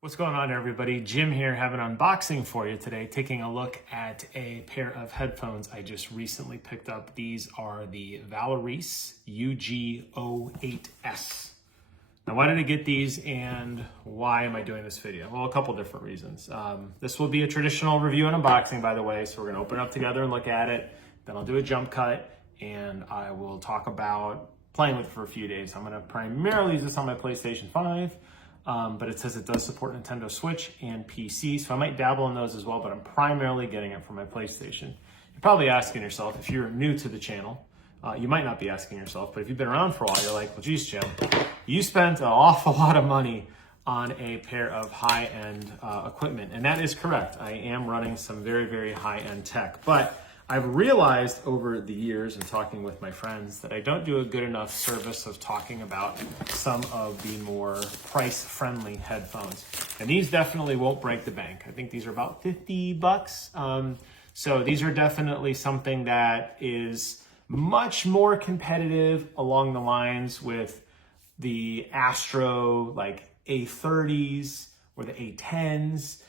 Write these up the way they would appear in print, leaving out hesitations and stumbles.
What's going on, everybody? Jim here, have an unboxing for you today, taking a look at a pair of headphones I just recently picked up. These are the Valorise UG08S. Now, why did I get these and why am I doing this video? Well, a couple different reasons. This will be a traditional review and unboxing, by the way, so we're gonna open it up together and look at it. Then I'll do a jump cut and I will talk about playing with it for a few days. I'm gonna primarily use this on my PlayStation 5. But it says it does support Nintendo Switch and PC, so I might dabble in those as well, but I'm primarily getting it for my PlayStation. You're probably asking yourself, if you're new to the channel, you might not be asking yourself, but if you've been around for a while, you're like, well, geez, Jim, you spent an awful lot of money on a pair of high-end equipment, and that is correct. I am running some very, very high-end tech, but I've realized over the years and talking with my friends that I don't do a good enough service of talking about some of the more price-friendly headphones. And these definitely won't break the bank. I think these are about 50 bucks. So these are definitely something that is much more competitive along the lines with the Astro, like A30s or the A10s.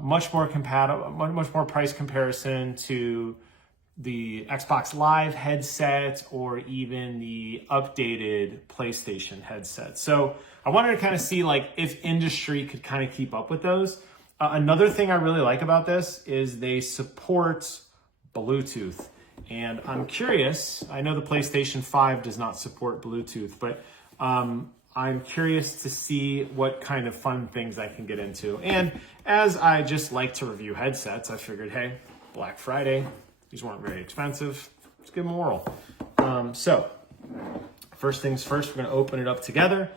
Much more compatible, much more price comparison to the Xbox Live headset or even the updated PlayStation headset. So I wanted to kind of see like if industry could kind of keep up with those. Another thing I really like about this is they support Bluetooth. And I'm curious, I know the PlayStation 5 does not support Bluetooth, but I'm curious to see what kind of fun things I can get into. And as I just like to review headsets, I figured, hey, Black Friday, these weren't very expensive. Let's give them a whirl. So first things first, we're gonna open it up together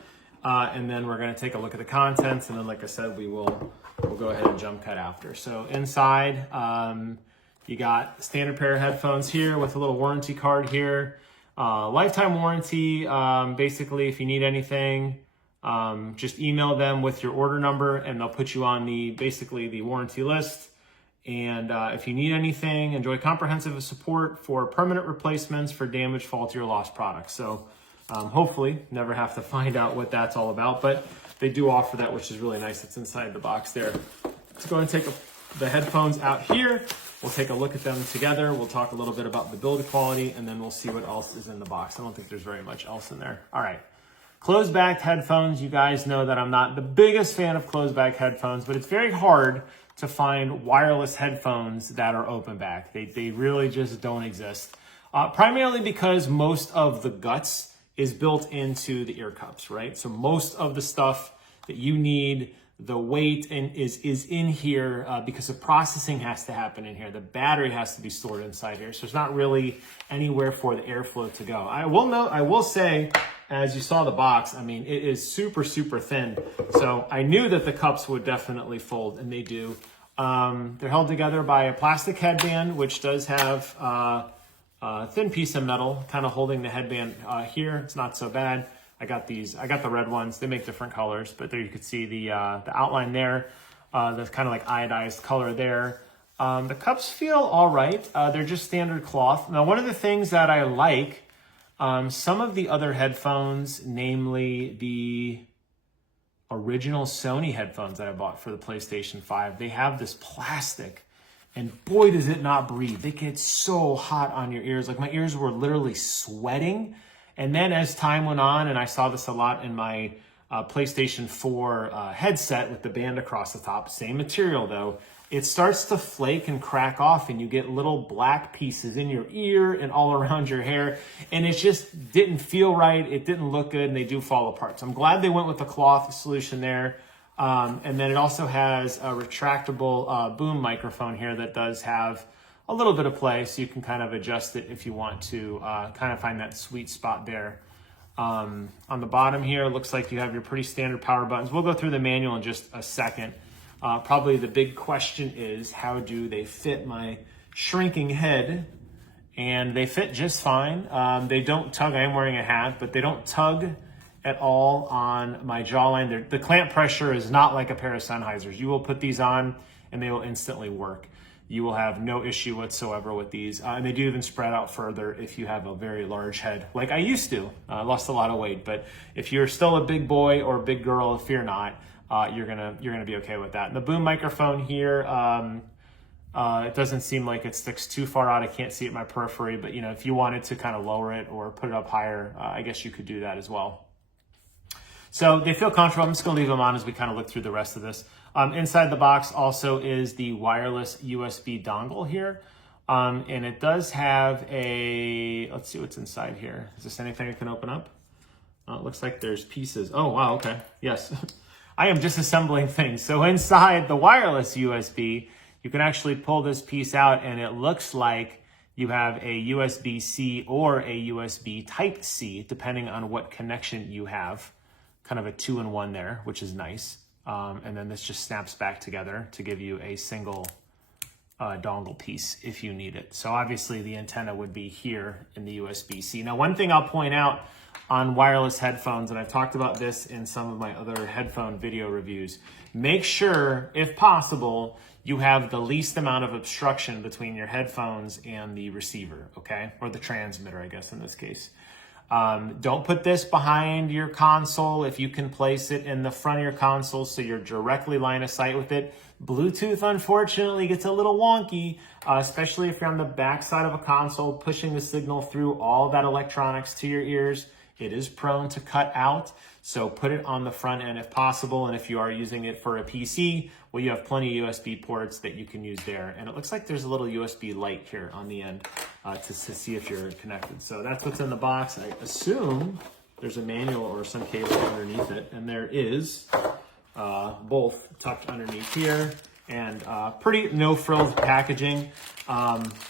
and then we're gonna take a look at the contents. And then, like I said, we'll go ahead and jump cut after. So inside, you got a standard pair of headphones here with a little warranty card here. Lifetime warranty. Basically, if you need anything, just email them with your order number and they'll put you on basically the warranty list. And if you need anything, enjoy comprehensive support for permanent replacements for damaged, faulty, or lost products. So hopefully never have to find out what that's all about, but they do offer that, which is really nice. It's inside the box there. Let's go ahead and take the headphones out here. We'll take a look at them together. We'll talk a little bit about the build quality, and then we'll see what else is in the box. I don't think there's very much else in there. All right. Closed-backed headphones. You guys know that I'm not the biggest fan of closed-back headphones, but it's very hard to find wireless headphones that are open-back. They really just don't exist. Primarily because most of the guts is built into the ear cups, right? So most of the stuff that you need, the weight is in here because the processing has to happen in here. The battery has to be stored inside here. So there's not really anywhere for the airflow to go. I will say, as you saw the box, I mean, it is super, super thin. So I knew that the cups would definitely fold, and they do. They're held together by a plastic headband, which does have a thin piece of metal kind of holding the headband here. It's not so bad. I got the red ones. They make different colors, but there you can see the outline there. The kind of like iodized color there. The cups feel all right. They're just standard cloth. Now, one of the things that I like, some of the other headphones, namely the original Sony headphones that I bought for the PlayStation 5, they have this plastic, and boy, does it not breathe. They get so hot on your ears. Like, my ears were literally sweating. And then as time went on, and I saw this a lot in my PlayStation 4 headset with the band across the top, same material though, it starts to flake and crack off and you get little black pieces in your ear and all around your hair. And it just didn't feel right. It didn't look good, and they do fall apart. So I'm glad they went with the cloth solution there. And then it also has a retractable boom microphone here that does have a little bit of play, so you can kind of adjust it if you want to kind of find that sweet spot there. On the bottom here, it looks like you have your pretty standard power buttons. We'll go through the manual in just a second. Probably the big question is, how do they fit my shrinking head? And they fit just fine. They don't tug. I am wearing a hat, but they don't tug at all on my jawline. The clamp pressure is not like a pair of Sennheisers. You will put these on and they will instantly work. You will have no issue whatsoever with these. And they do even spread out further if you have a very large head, like I used to. I lost a lot of weight, but if you're still a big boy or big girl, fear not. you're gonna be okay with that. And the boom microphone here, it doesn't seem like it sticks too far out. I can't see it in my periphery, but you know, if you wanted to kind of lower it or put it up higher, I guess you could do that as well. So they feel comfortable. I'm just gonna leave them on as we kind of look through the rest of this. Inside the box also is the wireless USB dongle here. And it does have a, let's see what's inside here. Is this anything I can open up? It looks like there's pieces. Oh, wow, okay, yes. I am disassembling things. So inside the wireless USB, you can actually pull this piece out and it looks like you have a USB-C or a USB Type-C, depending on what connection you have. Kind of a 2-in-1 there, which is nice. And then this just snaps back together to give you a single dongle piece if you need it. So obviously the antenna would be here in the USB-C. Now, one thing I'll point out on wireless headphones, and I've talked about this in some of my other headphone video reviews, make sure, if possible, you have the least amount of obstruction between your headphones and the receiver, okay? Or the transmitter, I guess, in this case. Don't put this behind your console. If you can place it in the front of your console so you're directly line of sight with it. Bluetooth, unfortunately, gets a little wonky, especially if you're on the back side of a console, pushing the signal through all that electronics to your ears. It is prone to cut out, so put it on the front end if possible. And if you are using it for a PC, well, you have plenty of USB ports that you can use there. And it looks like there's a little USB light here on the end to see if you're connected. So that's what's in the box. I assume there's a manual or some cable underneath it, and there is both tucked underneath here, and pretty no-frills packaging.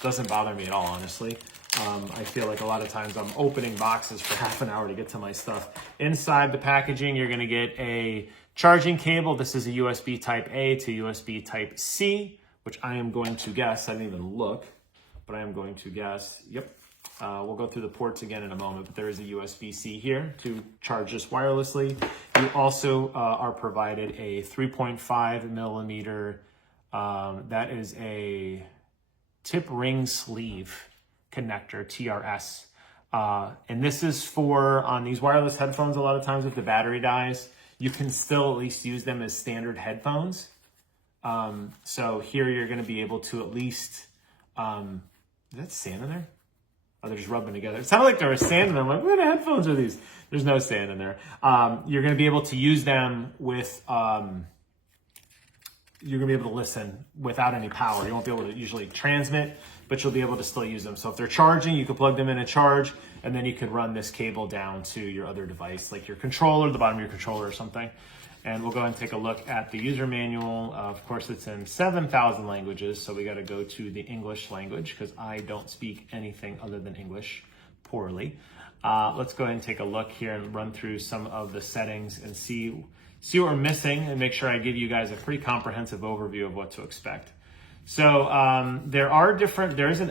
Doesn't bother me at all, honestly. I feel like a lot of times I'm opening boxes for half an hour to get to my stuff. Inside the packaging, you're gonna get a charging cable. This is a USB Type A to USB Type C, which I am going to guess, I didn't even look, but I am going to guess, yep. We'll go through the ports again in a moment, but there is a USB-C here to charge this wirelessly. You also are provided a 3.5 millimeter, that is a tip ring sleeve connector, TRS. And this is for, on these wireless headphones, a lot of times if the battery dies, you can still at least use them as standard headphones. So here you're gonna be able to at least, is that sand in there? Oh, they're just rubbing together. It sounded like there was sand in them. I'm like, what kind of headphones are these? There's no sand in there. You're gonna be able to use them with, you're gonna be able to listen without any power. You won't be able to usually transmit, but you'll be able to still use them. So if they're charging, you could plug them in and charge, and then you could run this cable down to your other device, like your controller, the bottom of your controller or something. And we'll go ahead and take a look at the user manual. Of course, it's in 7,000 languages, so we gotta go to the English language because I don't speak anything other than English poorly. Let's go ahead and take a look here and run through some of the settings and see what we're missing and make sure I give you guys a pretty comprehensive overview of what to expect. So there is a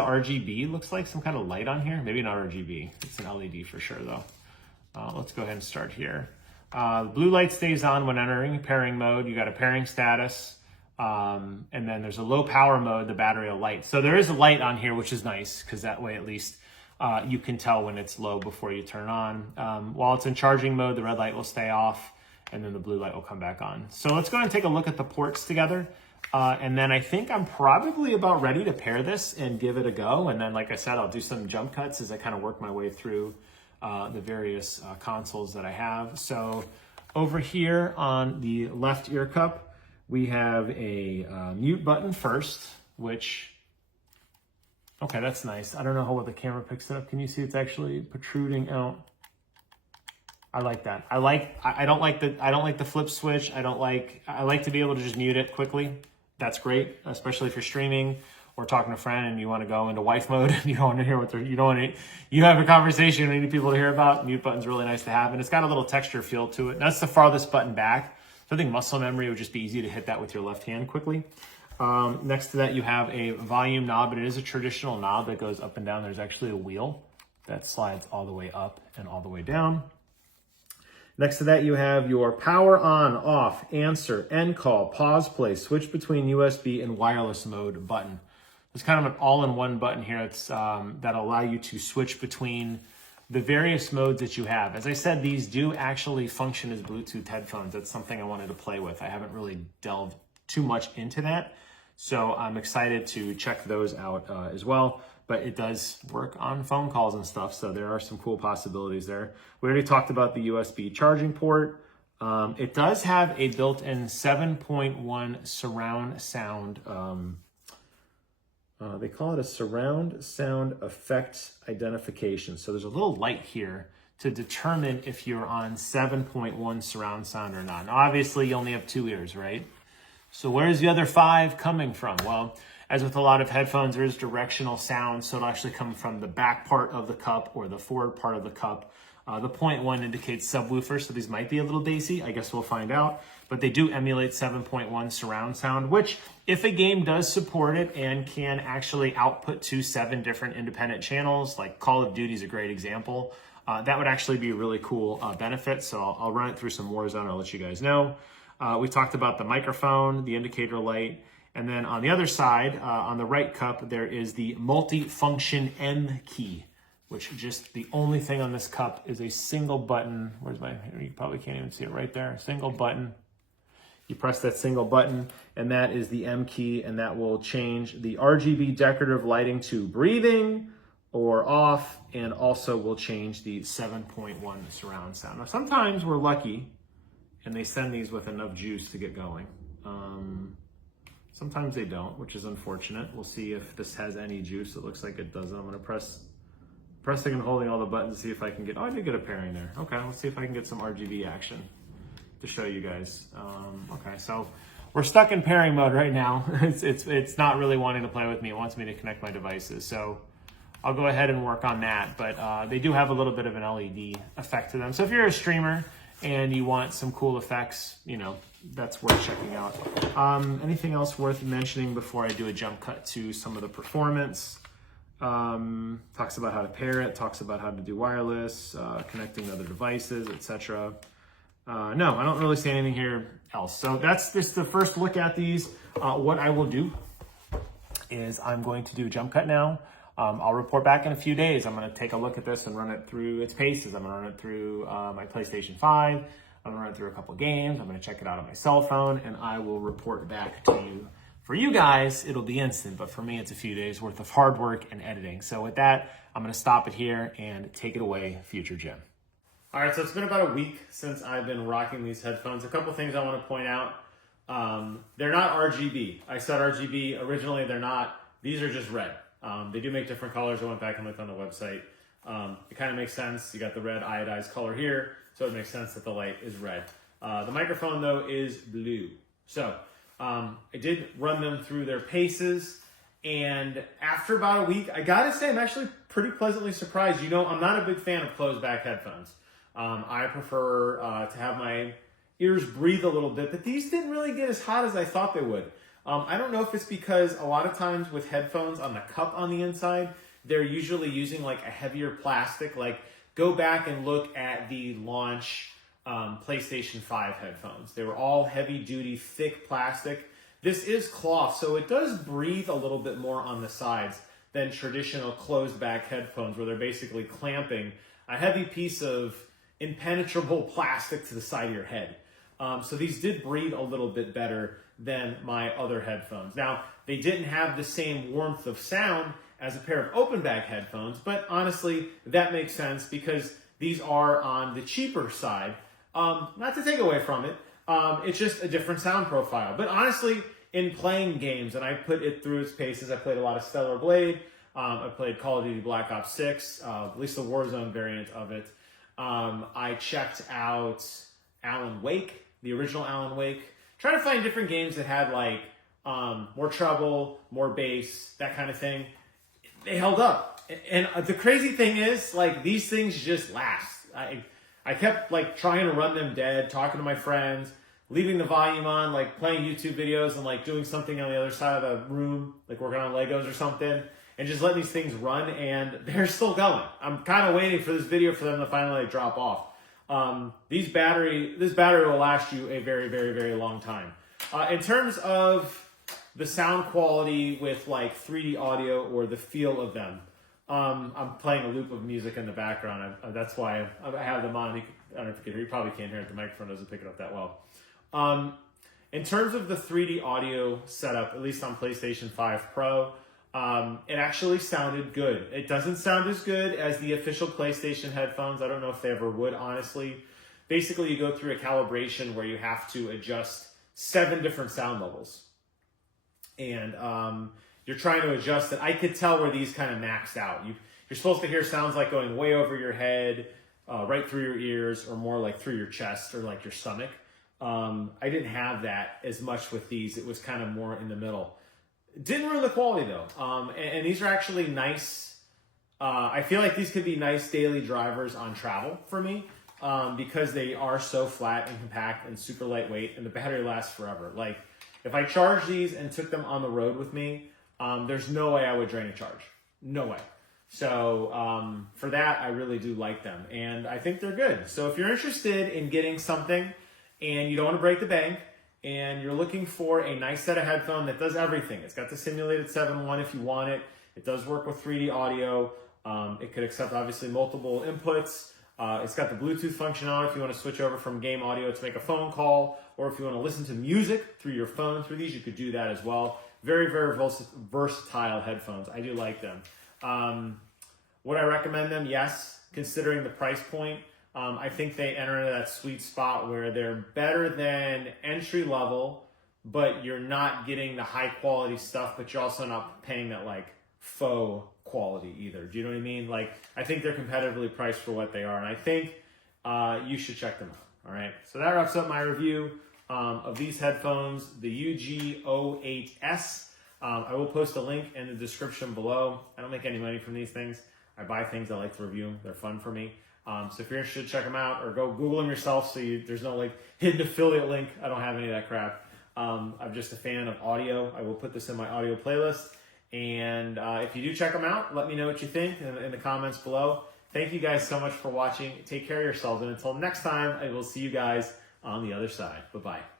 RGB, looks like some kind of light on here. Maybe not RGB, it's an LED for sure though. Let's go ahead and start here. Blue light stays on when entering pairing mode. You got a pairing status, and then there's a low power mode, the battery will light. So there is a light on here, which is nice because that way at least you can tell when it's low before you turn on. While it's in charging mode, the red light will stay off and then the blue light will come back on. So let's go ahead and take a look at the ports together. And then I think I'm probably about ready to pair this and give it a go. And then, like I said, I'll do some jump cuts as I kind of work my way through the various consoles that I have. So over here on the left ear cup, we have a mute button first, which, okay, that's nice. I don't know how well the camera picks it up. Can you see it's actually protruding out? I like that. I don't like the flip switch. I like to be able to just mute it quickly. That's great, especially if you're streaming or talking to a friend and you want to go into wife mode and you don't want to hear what you have a conversation you need people to hear about. Mute button's really nice to have, and it's got a little texture feel to it. That's the farthest button back. So I think muscle memory would just be easy to hit that with your left hand quickly. Next to that, you have a volume knob, and it is a traditional knob that goes up and down. There's actually a wheel that slides all the way up and all the way down. Next to that, you have your power on, off, answer, end call, pause, play, switch between USB and wireless mode button. There's kind of an all-in-one button here. It's that'll allow you to switch between the various modes that you have. As I said, these do actually function as Bluetooth headphones. That's something I wanted to play with. I haven't really delved too much into that, so I'm excited to check those out as well. But it does work on phone calls and stuff, so there are some cool possibilities there. We already talked about the USB charging port. It does have a built-in 7.1 surround sound. They call it a surround sound effect identification. So there's a little light here to determine if you're on 7.1 surround sound or not. Now, obviously, you only have 2 ears, right? So where's the other 5 coming from? Well, as with a lot of headphones, there's directional sound, so it'll actually come from the back part of the cup or the forward part of the cup. The 0.1 indicates subwoofer, so these might be a little bassy. I guess we'll find out. But they do emulate 7.1 surround sound, which if a game does support it and can actually output to 7 different independent channels, like Call of Duty is a great example, that would actually be a really cool benefit. So I'll run it through some Warzone. I'll let you guys know. We talked about the microphone, the indicator light, and then on the other side, on the right cup, there is the multi-function M key, which just the only thing on this cup is a single button. Where's my, you probably can't even see it right there. Single button. You press that single button and that is the M key, and that will change the RGB decorative lighting to breathing or off, and also will change the 7.1 surround sound. Now sometimes we're lucky and they send these with enough juice to get going. Sometimes they don't, which is unfortunate. We'll see if this has any juice. It looks like it doesn't. I'm gonna pressing and holding all the buttons to see if I can get, oh, I did get a pairing there. Okay, let's see if I can get some RGB action to show you guys. Okay, so we're stuck in pairing mode right now. It's not really wanting to play with me. It wants me to connect my devices. So I'll go ahead and work on that. But they do have a little bit of an LED effect to them. So if you're a streamer and you want some cool effects, you know, that's worth checking out. Anything else worth mentioning before I do a jump cut to some of the performance? Talks about how to pair it, talks about how to do wireless, connecting to other devices, etc. No, I don't really see anything here else. So that's just the first look at these. What I will do is I'm going to do a jump cut now. I'll report back in a few days. I'm going to take a look at this and run it through its paces. I'm going to run it through my PlayStation 5. I'm going to run it through a couple games. I'm going to check it out on my cell phone, and I will report back to you. For you guys, it'll be instant, but for me, it's a few days worth of hard work and editing. So with that, I'm going to stop it here and take it away, Future Jim. All right, so it's been about a week since I've been rocking these headphones. A couple things I want to point out. They're not RGB. I said RGB originally, they're not. These are just red. They do make different colors. I went back and looked on the website. It kind of makes sense. You got the red iodized color here, so it makes sense that the light is red. The microphone, though, is blue. So I did run them through their paces, and after about a week, I gotta say I'm actually pretty pleasantly surprised. You know, I'm not a big fan of closed back headphones. I prefer to have my ears breathe a little bit, but these didn't really get as hot as I thought they would. I don't know if it's because a lot of times with headphones on the cup on the inside, they're usually using like a heavier plastic. Like go back and look at the launch PlayStation 5 headphones. They were all heavy duty, thick plastic. This is cloth, so it does breathe a little bit more on the sides than traditional closed back headphones where they're basically clamping a heavy piece of impenetrable plastic to the side of your head. So these did breathe a little bit better than my other headphones. Now, they didn't have the same warmth of sound as a pair of open back headphones, but honestly, that makes sense because these are on the cheaper side. Not to take away from it, it's just a different sound profile. But honestly, in playing games, and I put it through its paces, I played a lot of Stellar Blade, I played Call of Duty Black Ops 6, at least the Warzone variant of it. I checked out Alan Wake, the original Alan Wake. Trying to find different games that had like more treble, more bass, that kind of thing. They held up. And the crazy thing is, like, these things just last. I kept like trying to run them dead, talking to my friends, leaving the volume on, like playing YouTube videos and like doing something on the other side of the room, like working on Legos or something, and just letting these things run, and they're still going. I'm kind of waiting for this video for them to finally like, drop off. This battery will last you a very, very, very long time. In terms of the sound quality with like 3D audio or the feel of them, I'm playing a loop of music in the background. That's why I have them on. I don't know if you can hear. You probably can't hear it. The microphone doesn't pick it up that well. In terms of the 3D audio setup, at least on PlayStation 5 Pro, it actually sounded good. It doesn't sound as good as the official PlayStation headphones. I don't know if they ever would, honestly. Basically, you go through a calibration where you have to adjust 7 different sound levels. And you're trying to adjust it. I could tell where these kind of maxed out. You're supposed to hear sounds like going way over your head, right through your ears, or more like through your chest or like your stomach. I didn't have that as much with these. It was kind of more in the middle. Didn't ruin the quality though. And these are actually nice. I feel like these could be nice daily drivers on travel for me because they are so flat and compact and super lightweight, and the battery lasts forever. Like if I charged these and took them on the road with me, there's no way I would drain a charge. No way. So for that, I really do like them, and I think they're good. So if you're interested in getting something and you don't want to break the bank, and you're looking for a nice set of headphones that does everything. It's got the simulated 7.1 if you want it. It does work with 3D audio. It could accept obviously multiple inputs. It's got the Bluetooth function on if you want to switch over from game audio to make a phone call, or if you want to listen to music through your phone through these, you could do that as well. Very, very versatile headphones. I do like them. Would I recommend them? Yes, considering the price point. I think they enter into that sweet spot where they're better than entry level, but you're not getting the high quality stuff, but you're also not paying that like faux quality either. Do you know what I mean? Like, I think they're competitively priced for what they are, and I think you should check them out. All right, so that wraps up my review of these headphones, the UG08S. I will post a link in the description below. I don't make any money from these things. I buy things, I like to review them. They're fun for me. So if you're interested, check them out, or go Google them yourself. So there's no like hidden affiliate link. I don't have any of that crap. I'm just a fan of audio. I will put this in my audio playlist. And if you do check them out, let me know what you think in the comments below. Thank you guys so much for watching. Take care of yourselves. And until next time, I will see you guys on the other side. Bye-bye.